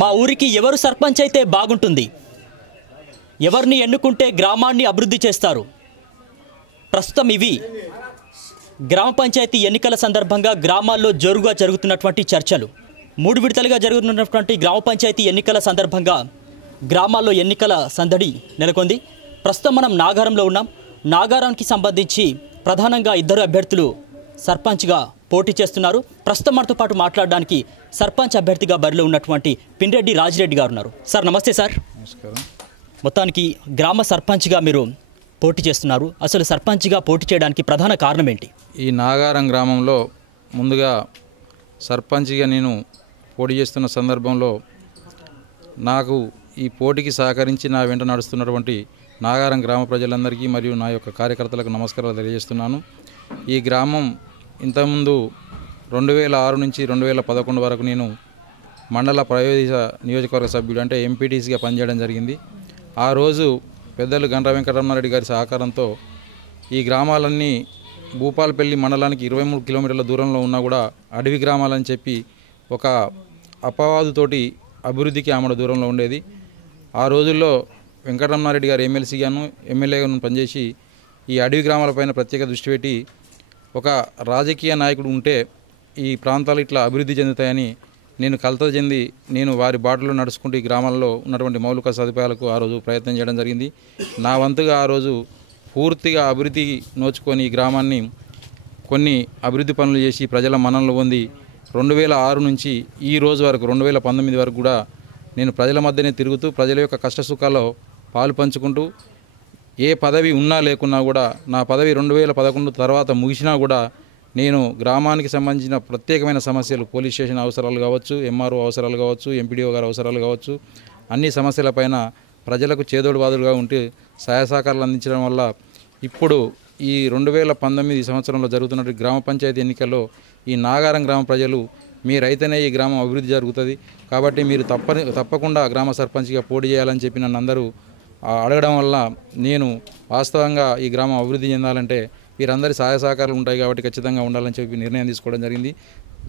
మా ఊరికి ఎవరు సర్పంచ్ అయితే బాగుంటుంది? ఎవరిని ఎన్నుకుంటే గ్రామాన్ని అభివృద్ధి చేస్తారు? ప్రస్తుతం ఇవి గ్రామ పంచాయతీ ఎన్నికల సందర్భంగా గ్రామాల్లో జోరుగా జరుగుతున్నటువంటి చర్చలు. మూడు విడతలుగా జరుగుతున్నటువంటి గ్రామ పంచాయతీ ఎన్నికల సందర్భంగా గ్రామాల్లో ఎన్నికల సందడి నెలకొంది. ప్రస్తుతం మనం నాగారంలో ఉన్నాం. నాగారానికి సంబంధించి ప్రధానంగా ఇద్దరు అభ్యర్థులు సర్పంచ్గా పోటీ చేస్తున్నారు. ప్రస్తుతం మనతో పాటు మాట్లాడడానికి సర్పంచ్ అభ్యర్థిగా బరిలో ఉన్నటువంటి పిన్రెడ్డి రాజిరెడ్డి గారు ఉన్నారు. సార్ నమస్తే సార్. నమస్కారం. మొత్తానికి గ్రామ సర్పంచ్గా మీరు పోటీ చేస్తున్నారు. అసలు సర్పంచ్గా పోటీ చేయడానికి ప్రధాన కారణం ఏంటి? ఈ నాగారం గ్రామంలో ముందుగా సర్పంచ్గా నేను పోటీ చేస్తున్న సందర్భంలో నాకు ఈ పోటీకి సహకరించి నా వెంట నడుస్తున్నటువంటి నాగారం గ్రామ ప్రజలందరికీ మరియు నా యొక్క కార్యకర్తలకు నమస్కారాలు తెలియజేస్తున్నాను. ఈ గ్రామం ఇంతకుముందు రెండు వేల ఆరు నుంచి రెండు వేల పదకొండు వరకు నేను మండల ప్రయోజక నియోజకవర్గ సభ్యుడు అంటే ఎంపీటీసీగా పనిచేయడం జరిగింది. ఆ రోజు పెద్దలు గంట వెంకటరమారెడ్డి గారి సహకారంతో ఈ గ్రామాలన్నీ భూపాలపల్లి మండలానికి ఇరవై మూడు కిలోమీటర్ల దూరంలో ఉన్నా కూడా అడవి గ్రామాలని చెప్పి ఒక అపవాదుతోటి అభివృద్ధికి ఆమెడ దూరంలో ఉండేది. ఆ రోజుల్లో వెంకటరమణారెడ్డి గారు ఎమ్మెల్సీగాను ఎమ్మెల్యేగాను పనిచేసి ఈ అడవి గ్రామాలపైన ప్రత్యేక దృష్టి పెట్టి ఒక రాజకీయ నాయకుడు ఉంటే ఈ ప్రాంతాలు ఇట్లా అభివృద్ధి చెందుతాయని నేను కలత చెంది నేను వారి బాటలో నడుచుకుంటూ ఈ గ్రామాల్లో ఉన్నటువంటి మౌలిక సదుపాయాలకు ఆ రోజు ప్రయత్నం చేయడం జరిగింది. నా వంతుగా ఆ రోజు పూర్తిగా అభివృద్ధి నోచుకొని ఈ గ్రామాన్ని కొన్ని అభివృద్ధి పనులు చేసి ప్రజల మనంలో పొంది రెండు వేల ఆరు నుంచి ఈ రోజు వరకు రెండు వేల పంతొమ్మిది వరకు కూడా నేను ప్రజల మధ్యనే తిరుగుతూ ప్రజల యొక్క కష్టసుఖాల్లో పాలు పంచుకుంటూ ఏ పదవి ఉన్నా లేకున్నా కూడా నా పదవి రెండు వేల పదకొండు తర్వాత ముగిసినా కూడా నేను గ్రామానికి సంబంధించిన ప్రత్యేకమైన సమస్యలు పోలీస్ స్టేషన్ అవసరాలు కావచ్చు ఎంఆర్ఓ అవసరాలు కావచ్చు ఎంపీడీఓ గారి అవసరాలు కావచ్చు అన్ని సమస్యలపైన ప్రజలకు చేదోడు బాదులుగా ఉంటే సహాయ సహకారాలు అందించడం వల్ల ఇప్పుడు ఈ రెండు వేల పంతొమ్మిది సంవత్సరంలో జరుగుతున్న గ్రామ పంచాయతీ ఎన్నికల్లో ఈ నాగారం గ్రామ ప్రజలు మీరైతేనే ఈ గ్రామం అభివృద్ధి జరుగుతుంది. కాబట్టి మీరు తప్పని తప్పకుండా గ్రామ సర్పంచ్గా పోటీ చేయాలని చెప్పి నన్ను అందరూ అడగడం వల్ల నేను వాస్తవంగా ఈ గ్రామం అభివృద్ధి చెందాలంటే వీరందరి సహాయ సహకారాలు ఉంటాయి కాబట్టి ఖచ్చితంగా ఉండాలని చెప్పి నిర్ణయం తీసుకోవడం జరిగింది.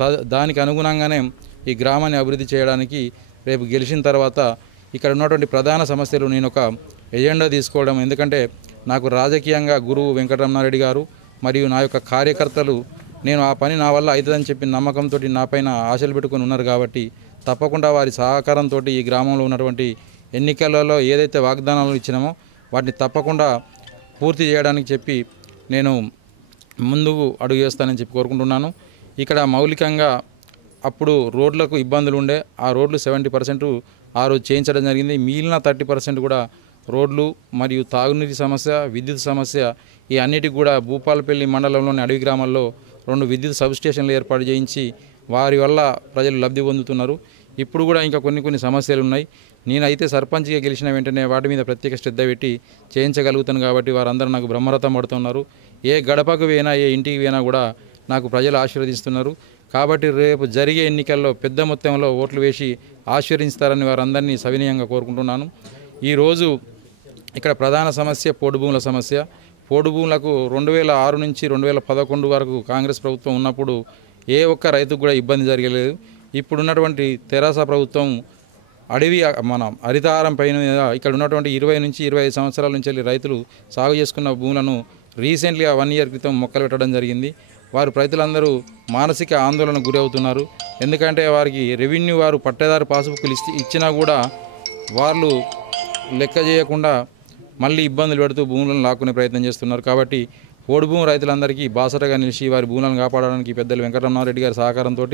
త- దానికి అనుగుణంగానే ఈ గ్రామాన్ని అభివృద్ధి చేయడానికి రేపు గెలిచిన తర్వాత ఇక్కడ ఉన్నటువంటి ప్రధాన సమస్యలు నేను ఒక ఎజెండా తీసుకోవడం. ఎందుకంటే నాకు రాజకీయంగా గురువు వెంకటరమణారెడ్డి గారు మరియు నా యొక్క కార్యకర్తలు నేను ఆ పని నా వల్ల అవుతుందని చెప్పి నమ్మకంతో నాపైన ఆశలు పెట్టుకుని ఉన్నారు కాబట్టి తప్పకుండా వారి సహకారంతో ఈ గ్రామంలో ఉన్నటువంటి ఎన్నికలలో ఏదైతే వాగ్దానాలు ఇచ్చినామో వాటిని తప్పకుండా పూర్తి చేయడానికి చెప్పి నేను ముందుకు అడుగు వేస్తానని చెప్పి కోరుకుంటున్నాను. ఇక్కడ మౌలికంగా అప్పుడు రోడ్లకు ఇబ్బందులు ఉండే ఆ రోడ్లు సెవెంటీ పర్సెంట్ ఆ రోజు చేయించడం జరిగింది. మిగిలిన థర్టీ పర్సెంట్ కూడా రోడ్లు మరియు తాగునీటి సమస్య విద్యుత్ సమస్య ఈ అన్నిటికి కూడా భూపాలపల్లి మండలంలోని అడవి గ్రామాల్లో రెండు విద్యుత్ సబ్ స్టేషన్లు ఏర్పాటు చేయించి వారి వల్ల ప్రజలు లబ్ధి పొందుతున్నారు. ఇప్పుడు కూడా ఇంకా కొన్ని కొన్ని సమస్యలు ఉన్నాయి. నేనైతే సర్పంచ్గా గెలిచిన వెంటనే వాటి మీద ప్రత్యేక శ్రద్ధ పెట్టి చేయించగలుగుతాను కాబట్టి వారందరూ నాకు బ్రహ్మరథం పడుతున్నారు. ఏ గడపకు పోయినా ఏ ఇంటికి పోయినా కూడా నాకు ప్రజలు ఆశీర్వదిస్తున్నారు. కాబట్టి రేపు జరిగే ఎన్నికల్లో పెద్ద మొత్తంలో ఓట్లు వేసి ఆశీర్వదిస్తారని వారందరినీ సవినయంగా కోరుకుంటున్నాను. ఈరోజు ఇక్కడ ప్రధాన సమస్య పోడు భూముల సమస్య. పోడు భూములకు రెండు వేల ఆరు నుంచి రెండు వేల పదకొండు వరకు కాంగ్రెస్ ప్రభుత్వం ఉన్నప్పుడు ఏ ఒక్క రైతుకు కూడా ఇబ్బంది జరగలేదు. ఇప్పుడున్నటువంటి తెరాస ప్రభుత్వం అడవి మన హరితారం పైన ఇక్కడ ఉన్నటువంటి ఇరవై నుంచి ఇరవై ఐదు సంవత్సరాల నుంచి రైతులు సాగు చేసుకున్న భూములను రీసెంట్గా వన్ ఇయర్ క్రితం మొక్కలు పెట్టడం జరిగింది. వారు రైతులందరూ మానసిక ఆందోళన గురి అవుతున్నారు ఎందుకంటే వారికి రెవెన్యూ వారు పట్టేదారు పాస్బుక్లు ఇచ్చి ఇచ్చినా కూడా వాళ్ళు లెక్క చేయకుండా మళ్ళీ ఇబ్బందులు పెడుతూ భూములను లాక్కునే ప్రయత్నం చేస్తున్నారు. కాబట్టి ఓడి భూమి రైతులందరికీ బాసటగా నిలిచి వారి భూములను కాపాడడానికి పెద్దలు వెంకటరమణారెడ్డి గారి సహకారంతో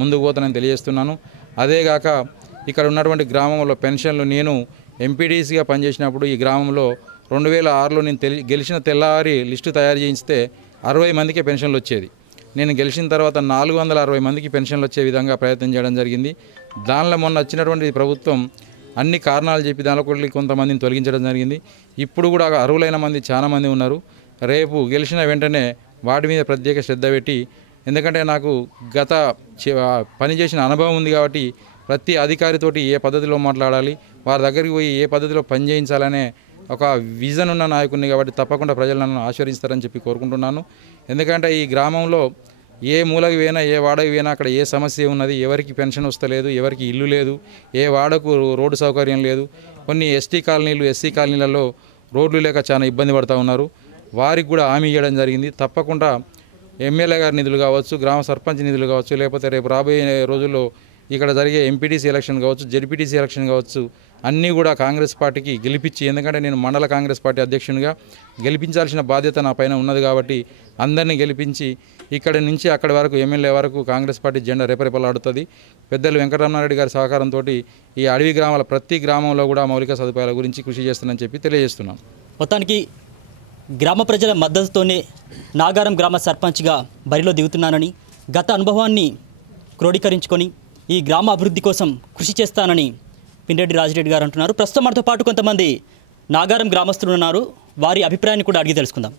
ముందుకు పోతానని తెలియజేస్తున్నాను. అదేగాక ఇక్కడ ఉన్నటువంటి గ్రామంలో పెన్షన్లు నేను ఎంపీడీసీగా పనిచేసినప్పుడు ఈ గ్రామంలో రెండు వేల ఆరులో నేను తెలి గెలిచిన తెల్లారి లిస్టు తయారు చేయిస్తే అరవై మందికి పెన్షన్లు వచ్చేది. నేను గెలిచిన తర్వాత నాలుగు వందల అరవై మందికి పెన్షన్లు వచ్చే విధంగా ప్రయత్నం చేయడం జరిగింది. దానిలో మొన్న వచ్చినటువంటి ప్రభుత్వం అన్ని కారణాలు చెప్పి దానిలో కొంతమందిని తొలగించడం జరిగింది. ఇప్పుడు కూడా అర్హులైన మంది చాలామంది ఉన్నారు. రేపు గెలిచిన వెంటనే వాటి మీద ప్రత్యేక శ్రద్ధ పెట్టి ఎందుకంటే నాకు గత పనిచేసిన పని చేసిన అనుభవం ఉంది కాబట్టి ప్రతి అధికారితోటి ఏ పద్ధతిలో మాట్లాడాలి వారి దగ్గరికి పోయి ఏ పద్ధతిలో పని చేయించాలనే ఒక విజన్ ఉన్న నాయకుడిని కాబట్టి తప్పకుండా ప్రజలు నన్ను ఆశీర్వదిస్తారని చెప్పి కోరుకుంటున్నాను. ఎందుకంటే ఈ గ్రామంలో ఏ మూలకి పోయినా ఏ వాడకి పోయినా అక్కడ ఏ సమస్య ఉన్నది ఎవరికి పెన్షన్ వస్తలేదు ఎవరికి ఇల్లు లేదు ఏ వాడకు రోడ్డు సౌకర్యం లేదు కొన్ని ఎస్టీ కాలనీలు ఎస్సీ కాలనీలలో రోడ్లు లేక చాలా ఇబ్బంది పడుతూ ఉన్నారు. వారికి కూడా హామీ ఇవ్వడం జరిగింది. తప్పకుండా ఎమ్మెల్యే గారి నిధులు కావచ్చు గ్రామ సర్పంచ్ నిధులు కావచ్చు లేకపోతే రేపు రాబోయే రోజుల్లో ఇక్కడ జరిగే ఎంపీటీసీ ఎలక్షన్ కావచ్చు జెడ్పీటీసీ ఎలక్షన్ కావచ్చు అన్నీ కూడా కాంగ్రెస్ పార్టీకి గెలిపించి ఎందుకంటే నేను మండల కాంగ్రెస్ పార్టీ అధ్యక్షునిగా గెలిపించాల్సిన బాధ్యత నా పైన ఉన్నది కాబట్టి అందరినీ గెలిపించి ఇక్కడ నుంచి అక్కడి వరకు ఎమ్మెల్యే వరకు కాంగ్రెస్ పార్టీ జెండా రేపరేపలాడుతుంది. పెద్దలు వెంకటరమణారెడ్డి గారి సహకారంతో ఈ అడవి గ్రామాల ప్రతి గ్రామంలో కూడా మౌలిక సదుపాయాల గురించి కృషి చేస్తుందని చెప్పి తెలియజేస్తున్నాను మొత్తానికి గ్రామ ప్రజల మద్దతుతోనే నాగారం గ్రామ సర్పంచ్గా బరిలో దిగుతున్నానని గత అనుభవాన్ని క్రోడీకరించుకొని ఈ గ్రామ అభివృద్ధి కోసం కృషి చేస్తానని పిన్నెడ్డి రాజిరెడ్డి గారు అంటున్నారు. ప్రస్తుతం మనతో పాటు కొంతమంది నాగారం గ్రామస్తులు ఉన్నారు. వారి అభిప్రాయాన్ని కూడా అడిగి తెలుసుకుందాం.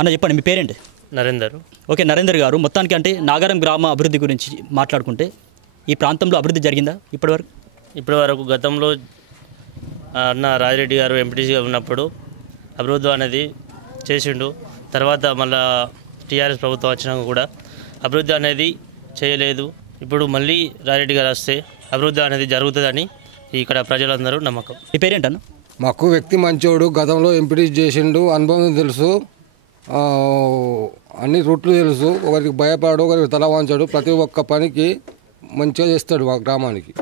అన్న చెప్పండి మీ పేరేంటి? నరేందర్. ఓకే నరేందర్ గారు మొత్తానికి అంటే నాగారం గ్రామ అభివృద్ధి గురించి మాట్లాడుకుంటే ఈ ప్రాంతంలో అభివృద్ధి జరిగిందా ఇప్పటివరకు? ఇప్పటి వరకు గతంలో అన్న రాజిరెడ్డి గారు ఎంపీటీసీగా ఉన్నప్పుడు అభివృద్ధి అనేది చేసిండు. తర్వాత మళ్ళా టీఆర్ఎస్ ప్రభుత్వం వచ్చినాక కూడా అభివృద్ధి అనేది చేయలేదు. ఇప్పుడు మళ్ళీ రాజిరెడ్డి గారు వస్తే అభివృద్ధి అనేది జరుగుతుందని ఇక్కడ ప్రజలందరూ నమ్మకం. మీ పేరేంటన్న? మాకు వ్యక్తి మంచోడు గతంలో ఎంపీటీ చేసిండు అనుభవం తెలుసు. ఆ, అన్ని రూట్లు తెలుసు. ఒకరికి భయపడు ఒకరికి తల వంచాడు. ప్రతి ఒక్క పనికి మంచిగా చేస్తాడు మా గ్రామానికి.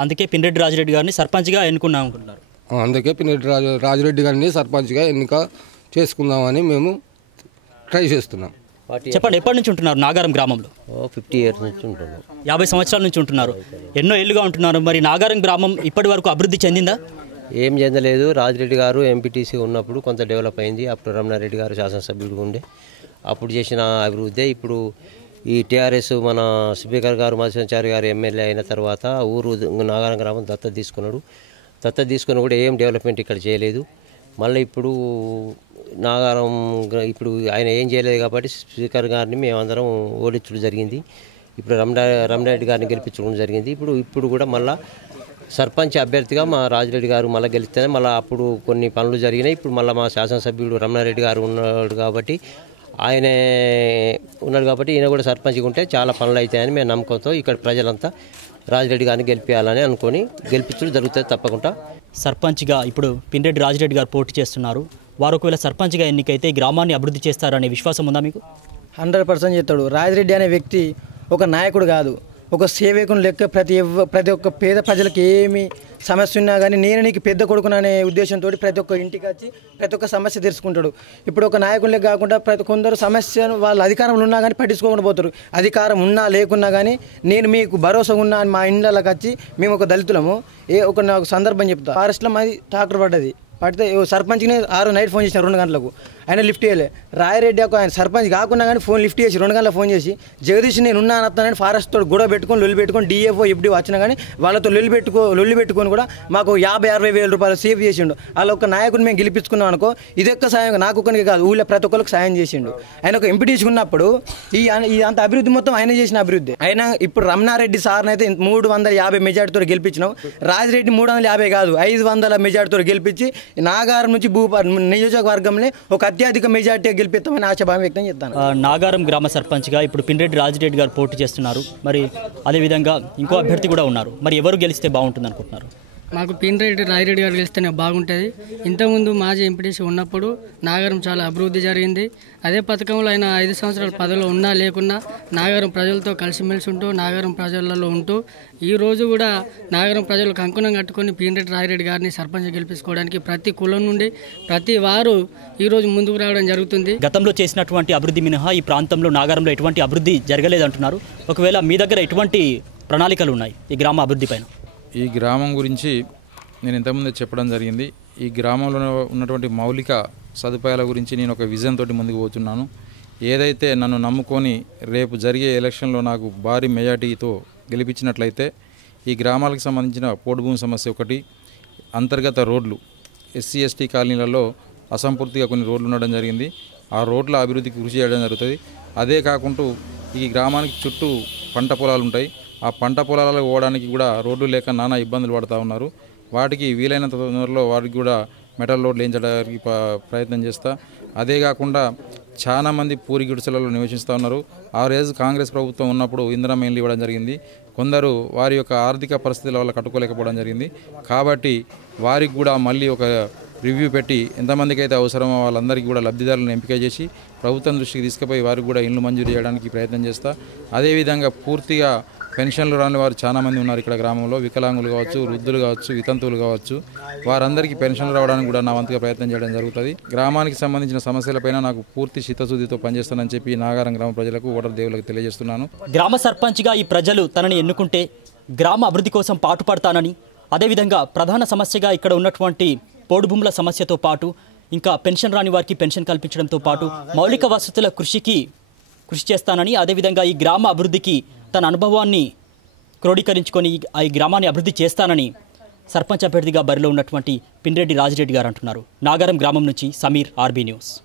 అందుకే పిన్నెడ్డి రాజిరెడ్డి గారిని సర్పంచ్గా ఎన్నుకున్నాం అనుకుంటున్నారు. ఆ, అందుకే పిన్నెట్టి రాజు రాజిరెడ్డి గారిని సర్పంచ్గా ఎన్నిక చేసుకుందామని మేము ట్రై చేస్తున్నాం. చెప్పండి ఎప్పటి నుంచి ఉంటున్నారు నాగారం గ్రామంలో? ఫిఫ్టీ ఇయర్స్ నుంచి ఉంటున్నాం. యాభై సంవత్సరాల నుంచి ఉంటున్నారు. ఎన్నో ఏళ్ళుగా ఉంటున్నారు. మరి నాగారం గ్రామం ఇప్పటి వరకు అభివృద్ధి చెందిందా? ఏం చెందలేదు. రాజిరెడ్డి గారు ఎంపీటీసీ ఉన్నప్పుడు కొంత డెవలప్ అయింది. అప్పుడు రమణారెడ్డి గారు శాసనసభ్యుడు ఉండే. అప్పుడు చేసిన అభివృద్ధి. ఇప్పుడు ఈ టీఆర్ఎస్ మన స్పీకర్ గారు మధుసంచారి గారు ఎమ్మెల్యే అయిన తర్వాత ఊరు నాగారం గ్రామం దత్తత తీసుకున్నాడు. దత్తత తీసుకుని కూడా ఏం డెవలప్మెంట్ ఇక్కడ చేయలేదు. మళ్ళీ ఇప్పుడు నాగారం ఇప్పుడు ఆయన ఏం చేయలేదు కాబట్టి స్పీకర్ గారిని మేమందరం ఓడించడం జరిగింది. ఇప్పుడు రమణ రమణారెడ్డి గారిని గెలిపించడం జరిగింది. ఇప్పుడు ఇప్పుడు కూడా మళ్ళీ సర్పంచ్ అభ్యర్థిగా మా రాజిరెడ్డి గారు మళ్ళీ గెలిస్తేనే మళ్ళీ అప్పుడు కొన్ని పనులు జరిగినాయి. ఇప్పుడు మళ్ళీ మా శాసనసభ్యుడు రమణారెడ్డి గారు ఉన్నాడు కాబట్టి ఆయనే ఉన్నాడు కాబట్టి ఈయన కూడా సర్పంచ్గా ఉంటే చాలా పనులు అవుతాయని మేము నమ్మకంతో ఇక్కడ ప్రజలంతా రాజిరెడ్డి గారిని గెలిపించాలని అనుకొని గెలిపించడం జరుగుతుంది తప్పకుండా. సర్పంచ్గా ఇప్పుడు పిన్నెడ్డి రాజిరెడ్డి గారు పోటీ చేస్తున్నారు. వారు ఒకవేళ సర్పంచ్గా ఎన్నికైతే గ్రామాన్ని అభివృద్ధి చేస్తారనే విశ్వాసం ఉందా మీకు? హండ్రెడ్ పర్సెంట్ చేస్తాడు రాజిరెడ్డి అనే వ్యక్తి ఒక నాయకుడు కాదు. ఒక సేవకుని లెక్క ప్రతి ప్రతి ఒక్క పేద ప్రజలకు ఏమి సమస్య ఉన్నా కానీ నేను నీకు పెద్ద కొడుకును అనే ఉద్దేశంతో ప్రతి ఒక్క ఇంటికి వచ్చి ప్రతి ఒక్క సమస్య తెలుసుకుంటాడు. ఇప్పుడు ఒక నాయకులే కాకుండా ప్రతి కొందరు సమస్యను వాళ్ళ అధికారంలో ఉన్నా కానీ పట్టించుకోకుండా పోతారు. అధికారం ఉన్నా లేకున్నా కానీ నేను మీకు భరోసా ఉన్నా అని మా ఇండ్లకి వచ్చి మేము ఒక దళితులము. ఏ ఒక నాకు సందర్భం చెప్తా. ఫారెస్ట్లో మాది ట్రాక్టర్ పడ్డది. పడితే ఓ సర్పంచ్కి ఆరు నైట్ ఫోన్ చేసిన రెండు గంటలకు. ఆయన లిఫ్ట్ చేయలే. రాయరెడ్డి ఒక ఆయన సర్పంచ్ కాకుండా కానీ ఫోన్ లిఫ్ట్ చేసి రెండు గంటల ఫోన్ చేసి జగదీష్ నేను ఉన్నాను అత్తానని ఫారెస్ట్ తోడు గొడవ పెట్టుకొని లొల్లి పెట్టుకొని డిఎఫ్ఓ ఎప్పుడు వచ్చినా కానీ వాళ్ళతో లొల్లి పెట్టుకో లొల్లి పెట్టుకొని కూడా మాకు యాభై అరవై వేల రూపాయలు సేవ్ చేసిండు. వాళ్ళ ఒక నాయకుడిని మేము గెలిపించుకున్నాం అనుకో ఇది ఒక్క సాయం నాకు ఒక్కరికి కాదు ఊళ్ళో ప్రతి ఒక్కరికి సాయం చేసిండు. ఆయన ఒక ఎంపీ తీసుకున్నప్పుడు ఈ అంత అభివృద్ధి మొత్తం ఆయన చేసిన అభివృద్ధి. ఆయన ఇప్పుడు రమణారెడ్డి సార్ని అయితే మూడు వందల యాభై మెజార్టీతో గెలిపించినాం. రాజిరెడ్డి మూడు వందల యాభై కాదు ఐదు వందల మెజార్టీతో గెలిపించి నాగారం నుంచి భూ నియోజకవర్గంలో ఒక అత్యధిక మెజార్టీ గెలిపిస్తామని ఆశాభావం వ్యక్తం చేస్తాను. నాగారం గ్రామ సర్పంచ్గా ఇప్పుడు పిన్నెడ్డి రాజిరెడ్డి గారు పోటీ చేస్తున్నారు. మరి అదేవిధంగా ఇంకో అభ్యర్థి కూడా ఉన్నారు. మరి ఎవరు గెలిస్తే బాగుంటుంది అనుకుంటున్నారు మాకు పిన్రెడ్డి రాయిరెడ్డి గారు గెలిస్తేనే బాగుంటుంది. ఇంతకుముందు మాజీ ఎంపీటీసీ ఉన్నప్పుడు నాగరం చాలా అభివృద్ధి జరిగింది. అదే పథకంలో ఆయన ఐదు సంవత్సరాల పదవిలో ఉన్నా లేకున్నా నాగరం ప్రజలతో కలిసిమెలిసి ఉంటూ నాగరం ప్రజలలో ఉంటూ ఈ రోజు కూడా నాగరం ప్రజలు కంకుణం కట్టుకొని పిన్రెడ్డి రాయిరెడ్డి గారిని సర్పంచ్ గెలిపించుకోవడానికి ప్రతి కులం నుండి ప్రతి వారు ఈరోజు ముందుకు రావడం జరుగుతుంది. గతంలో చేసినటువంటి అభివృద్ధి మినహా ఈ ప్రాంతంలో నాగారంలో ఎటువంటి అభివృద్ధి జరగలేదంటున్నారు. ఒకవేళ మీ దగ్గర ఎటువంటి ప్రణాళికలు ఉన్నాయి ఈ గ్రామ అభివృద్ధి పైన? ఈ గ్రామం గురించి నేను ఇంతకుముందే చెప్పడం జరిగింది. ఈ గ్రామంలో ఉన్నటువంటి మౌలిక సదుపాయాల గురించి నేను ఒక విజన్ తోటి ముందుకు పోతున్నాను. ఏదైతే నన్ను నమ్ముకొని రేపు జరిగే ఎలక్షన్లో నాకు భారీ మెజార్టీతో గెలిపించినట్లయితే ఈ గ్రామాలకు సంబంధించిన పోడు భూమి సమస్య ఒకటి అంతర్గత రోడ్లు ఎస్సీ ఎస్టీ కాలనీలలో అసంపూర్తిగా కొన్ని రోడ్లు ఉండడం జరిగింది. ఆ రోడ్ల అభివృద్ధికి కృషి చేయడం జరుగుతుంది. అదే కాకుండా ఈ గ్రామానికి చుట్టూ పంట పొలాలు ఉంటాయి. ఆ పంట పొలాలకు పోవడానికి కూడా రోడ్లు లేక నానా ఇబ్బందులు పడుతూ ఉన్నారు. వాటికి వీలైనంత తొందరలో వాటికి కూడా మెటల్ రోడ్లు వేయించడానికి ప్రయత్నం చేస్తా. అదే కాకుండా చాలా మంది పూరి గుడిసెలలో నివసిస్తూ ఉన్నారు. ఆ రోజు కాంగ్రెస్ ప్రభుత్వం ఉన్నప్పుడు ఇంధనం ఇల్లు ఇవ్వడం జరిగింది. కొందరు వారి యొక్క ఆర్థిక పరిస్థితుల వల్ల కట్టుకోలేకపోవడం జరిగింది. కాబట్టి వారికి కూడా మళ్ళీ ఒక రివ్యూ పెట్టి ఎంతమందికి అయితే అవసరమో వాళ్ళందరికీ కూడా లబ్ధిదారులను ఎంపిక చేసి ప్రభుత్వం దృష్టికి తీసుకుపోయి వారికి కూడా ఇండ్లు మంజూరు చేయడానికి ప్రయత్నం చేస్తా. అదేవిధంగా పూర్తిగా పెన్షన్లు రాని వారు చాలామంది ఉన్నారు ఇక్కడ గ్రామంలో. వికలాంగులు కావచ్చు వృద్ధులు కావచ్చు వితంతువులు కావచ్చు. వారందరికీ పెన్షన్లు రావడానికి కూడా నా వంతుగా ప్రయత్నం చేయడం జరుగుతుంది. గ్రామానికి సంబంధించిన సమస్యలపైన నాకు పూర్తి చిత్తశుద్ధితో పనిచేస్తానని చెప్పి నాగారం గ్రామ ప్రజలకు ఓటర్ దేవులకు తెలియజేస్తున్నాను. గ్రామ సర్పంచ్గా ఈ ప్రజలు తనని ఎన్నుకుంటే గ్రామ అభివృద్ధి కోసం పాటుపడతానని అదేవిధంగా ప్రధాన సమస్యగా ఇక్కడ ఉన్నటువంటి పోడు భూముల సమస్యతో పాటు ఇంకా పెన్షన్ రాని వారికి పెన్షన్ కల్పించడంతో పాటు మౌలిక వసతుల కృషికి కృషి చేస్తానని అదేవిధంగా ఈ గ్రామ అభివృద్ధికి తన అనుభవాన్ని క్రోడీకరించుకొని ఈ- గ్రామాన్ని అభివృద్ధి చేస్తానని సర్పంచ్ అభ్యర్థిగా బరిలో ఉన్నటువంటి పిన్రెడ్డి రాజిరెడ్డి గారు అంటున్నారు. నాగారం గ్రామం నుంచి సమీర్ ఆర్బీ న్యూస్.